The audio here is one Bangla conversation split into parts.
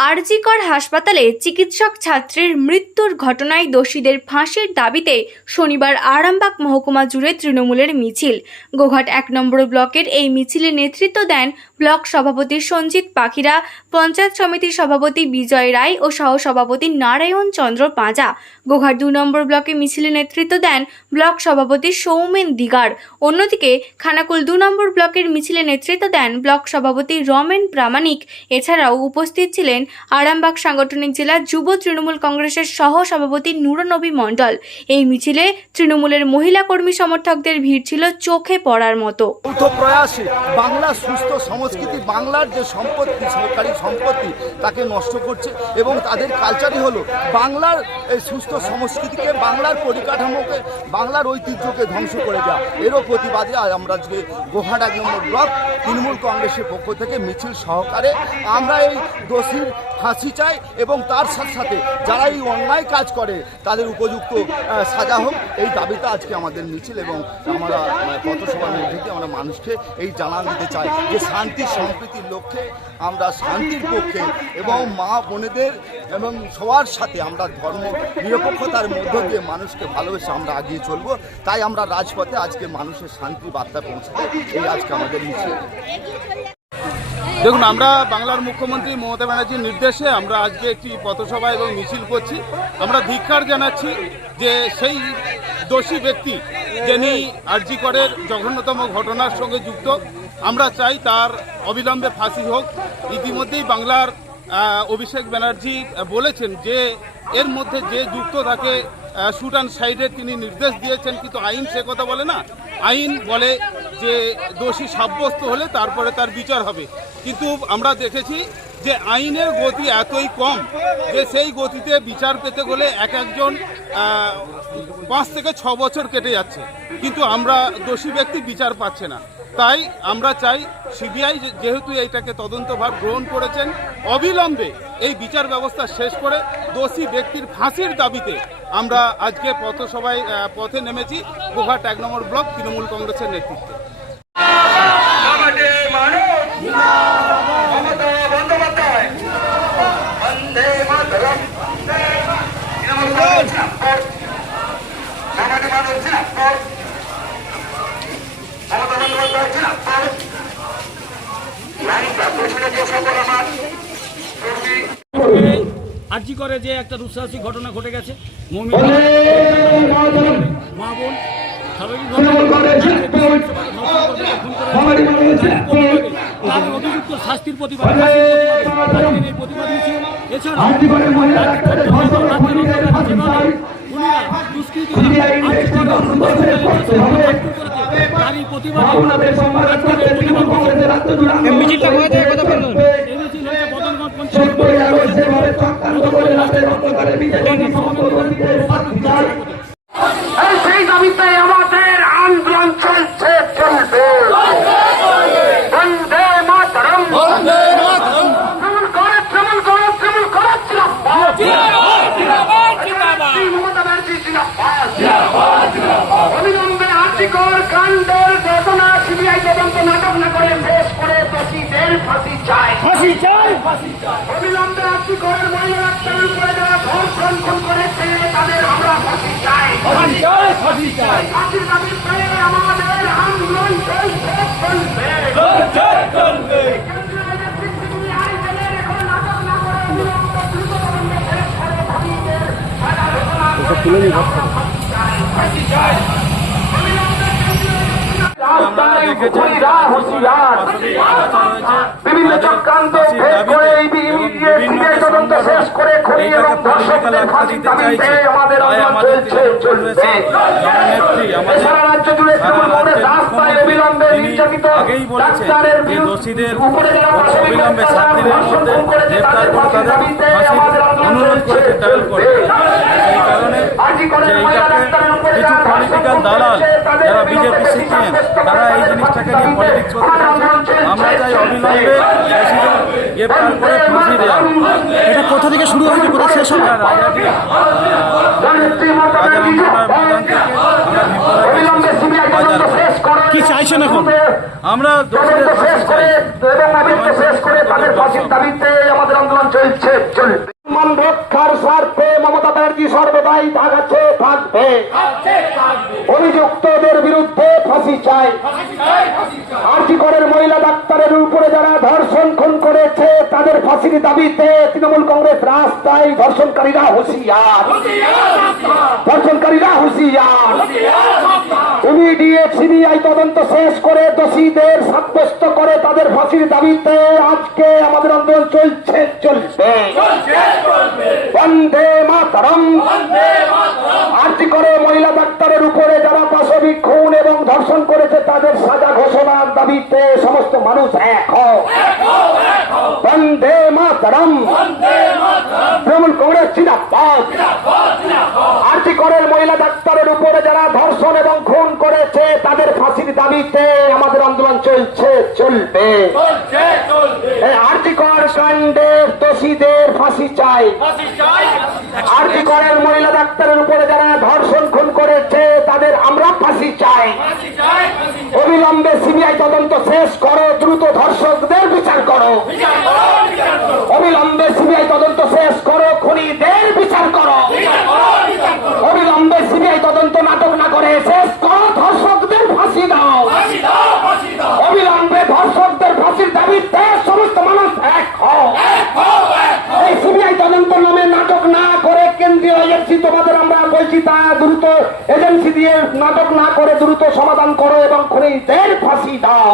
আরজিকর হাসপাতালে চিকিৎসক ছাত্রের মৃত্যুর ঘটনায় দোষীদের ফাঁসির দাবিতে শনিবার আরামবাগ মহকুমা জুড়ে তৃণমূলের মিছিল। গোঘাট এক নম্বর ব্লকের এই মিছিলে নেতৃত্ব দেন ব্লক সভাপতি সঞ্জিত পাখিরা, পঞ্চায়েত সমিতির সভাপতি বিজয় রায় ও সহসভাপতি নারায়ণ চন্দ্র পাঁজা। গোঘাট দু নম্বর ব্লকে মিছিলে নেতৃত্ব দেন ব্লক সভাপতি সৌমেন দিগার। অন্যদিকে খানাকুল দু নম্বর ব্লকের মিছিলে নেতৃত্ব দেন ব্লক সভাপতি রমেন প্রামাণিক। এছাড়াও উপস্থিত ছিলেন আরামবাগ সাংগঠনিক জেলা যুব তৃণমূল কংগ্রেসের সহ সভাপতি নুরনবী মণ্ডল। এই মিছিলে তৃণমূলের মহিলা কর্মী সমর্থকদের ভিড় ছিল চোখে পড়ার মতো। প্রয়াসে বাংলার সুস্থ সংস্কৃতি বাংলার যে সম্পত্তি, সরকারি সম্পত্তি তাকে নষ্ট করছে এবং তাদের কালচারই হলো বাংলার এই সুস্থ সংস্কৃতিকে, বাংলার পরিকাঠামোকে, বাংলার ঐতিহ্যকে ধ্বংস করে দেওয়া। এরও প্রতিবাদে আমরা গোহাট এক নম্বর ব্লক তৃণমূল কংগ্রেসের পক্ষ থেকে মিছিল সহকারে আমরা এই দোষীর ফাঁসি চাই এবং তার সাথে সাথে যারা এই অন্যায় কাজ করে তাদের উপযুক্ত সাজা হোক এই দাবিটা আজকে আমাদের মিছিল এবং আমরা আহ, পথসভার মধ্যে আমরা মানুষকে এই জানান দিতে চাই যে শান্তি সম্প্রীতির লক্ষ্যে আমরা শান্তির পক্ষে এবং মা বোনেদের এবং সবার সাথে আমরা ধর্ম নিরপেক্ষতার মধ্য দিয়ে মানুষকে ভালোবেসে আমরা এগিয়ে চলবো। তাই আমরা রাজপথে আজকে মানুষের শান্তি বার্তা পৌঁছাতে এই আজকে আমাদের মিছিল। দেখুন, আমরা বাংলার মুখ্যমন্ত্রী মমতা ব্যানার্জির নির্দেশে আমরা আজকে একটি পথসভা এবং মিছিল করছি। আমরা ধিক্কার জানাচ্ছি যে সেই দোষী ব্যক্তি যিনি আরজি করের জঘন্যতম ঘটনার সঙ্গে যুক্ত, আমরা চাই তার অবিলম্বে ফাঁসি হোক। ইতিমধ্যেই বাংলার অভিষেক ব্যানার্জি বলেছেন যে এর মধ্যে যে যুক্ত তাকে শুট সাইডের তিনি নির্দেশ দিয়েছেন, কিন্তু আইন সে কথা বলে না। আইন বলে যে দোষী সাব্যস্ত হলে তারপরে তার বিচার হবে। কিন্তু আমরা দেখেছি যে আইনের গতি এতই কম যে সেই গতিতে বিচার পেতে গেলে এক একজন পাঁচ থেকে ছ বছর কেটে যাচ্ছে। কিন্তু আমরা দোষী ব্যক্তি বিচার পাচ্ছে না। তাই আমরা চাই সিবিআই যেহেতু এইটাকে তদন্তভার গ্রহণ করেছেন, অবিলম্বে এই বিচার ব্যবস্থা শেষ করে দোষী ব্যক্তির ফাঁসির দাবিতে আমরা আজকে পথসভায় পথে নেমেছি। গোঘাট এক নম্বর ব্লক, তৃণমূল কংগ্রেসের নেতৃত্বে। মমতা বন্দ্যোপাধ্যায়। বন্দে মাতরম। বন্দ্যোপাধ্যায় আর্জি করে যে একটা দুঃসাহসিক ঘটনা ঘটে গেছে। মমিন মা বোন স্বাভাবিকভাবে তার অভিযুক্ত শাস্তির প্রতিবাদ প্রতিবাদ মিছিল এছাড়া খুনিরা দুষ্কৃতীরা তার এই প্রতিবাদে আজকের এই প্রতিবাদ মিছিল। মিছিলটা হয়ে যায় কথা বলুন এই মিছিল হয়েছে বদলগঞ্জ পঞ্চায়েত এই সেই দাবিতে আমাদের আন্দোলন চলছে চলবে বন্দে মাতরম তৃণমূল করে তৃণমূল করে তৃণমূল করে জিন্দাবাদ। শ্রী মমতা ব্যানার্জি জিন্দাবাদ। আর্থিকর কাণ্ডের ঘটনা সিবিআই তদন্ত নাটক না করে শেষ করে দোষীদের ফাঁসি চায়। ফাঁসি চাই ফাঁসি চাই অবিলম্বে আর্থিকরের মহিলা ডাক্তারের উপরে যারা ধর্ষণ খুন করেছে তাদের আমরা ফাঁসি চাই। ফাঁসি চাই ফাঁসি চাই ফাঁসির দাবি পেয়ে আমাদের আন্দোলন চলছে চলবে। চলবে। আইনের বিভিন্ন চক্রান্ত করে তদন্ত শেষ করে খুনি এবং ধর্ষকদের ফাঁসির দাবিতে আমাদের আন্দোলন চলছে চলবে এছাড়া রাজ্য জুড়ে তৃণমূল রাস্তায় অবিলম্বে নির্যাতিত ডাক্তারের বিরুদ্ধে উপরে যারা অবিলম্বে করে তাদের দাবিতে আমাদের আন্দোলন চলছে। চলবে এই কারণে যে এইটাকে কিছু পলিটিক্যাল দালাল যারা বিজেপি শিখিয়েন তারা এই জিনিসটাকে নিয়ে পলিটিক্স করতে চাইছে আমরা চাই অবিলম্বে গ্রেপ্তার করে ফাঁসি দেওয়া। এটা কোথা থেকে শুরু হয়েছে কোথায় শেষ হবে? রাজাটি কি চাইছেন এখন? আমরা দোষীদের ফাঁসি চাই। আমাদের আন্দোলন চলছে চলছে চলবে। সর্বদাই থাকাচ্ছে থাকবে। অভিযুক্তদের বিরুদ্ধে ফাঁসি চাই। আর্জিকরের মহিলা ডাক্তারের উপরে যারা ধর্ষণ খুন করেছে, তাদের ফাঁসির দাবিতে তৃণমূল কংগ্রেস রাস্তায় ধর্ষণকারীরা হুঁশিয়ার। ধর্ষণকারীরা হুঁশিয়ার। ইমিডিয়েট সিবিআই তদন্ত শেষ করে দোষীদের সাব্যস্ত করে তাদের ফাঁসির দাবিতে আজকে আমাদের আন্দোলন চলছে, চলবে। বন্দে মাতরম। আর্জি করে মহিলা ডাক্তারের উপরে যারা পাশবিক খুন এবং ধর্ষণ করেছে তাদের সাজা ঘোষণার দাবিতে সমস্ত মানুষ এক বন্দে মাতরম। তৃণমূল কংগ্রেস জিন্দাবাদ। আর্জি করের মহিলা ডাক্তারের উপরে যারা ধর্ষণ এবং খুন করেছে তাদের ফাঁসির দাবিতে আমাদের আন্দোলন চলছে চলবে এই আর্জি কর কাণ্ডের দোষীদের ফাঁসি চাই। আর কি করেন মহিলা ডাক্তারের উপরে যারা ধর্ষণ খুন করেছে তাদের আমরা ফাঁসি চাই। অবিলম্বে সিবিআই তদন্ত শেষ করো দ্রুত ধর্ষকদের বিচার করো। অবিলম্বে সিবিআই তদন্ত শেষ করো খুনিদের বিচার করো অবিলম্বে সিবিআই তদন্ত নাটক না করে শেষ করো ধর্ষকদের ফাঁসি দাও অবিলম্বে ধর্ষকদের ফাঁসির দাবিতে সমস্ত মানুষ এক হও এই সিবিআই তদন্ত নামে নাটক না তোমাদের আমরা বলছি তা দ্রুত এজেন্সি দিয়ে নাটক না করে দ্রুত সমাধান করো এবং খুনিদের ফাঁসি দাও।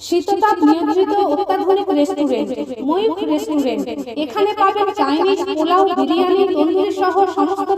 শীততাপ নিয়ন্ত্রিত অত্যাধুনিক রেস্টুরেন্ট ময়ূখ রেস্টুরেন্ট এখানে পাবেন চাইনিজ পোলাও বিরিয়ানি তন্দুরি সহ সমস্ত